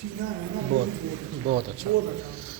चीना है ना वो भी बहुत बहुत अच्छा। बहुत अच्छा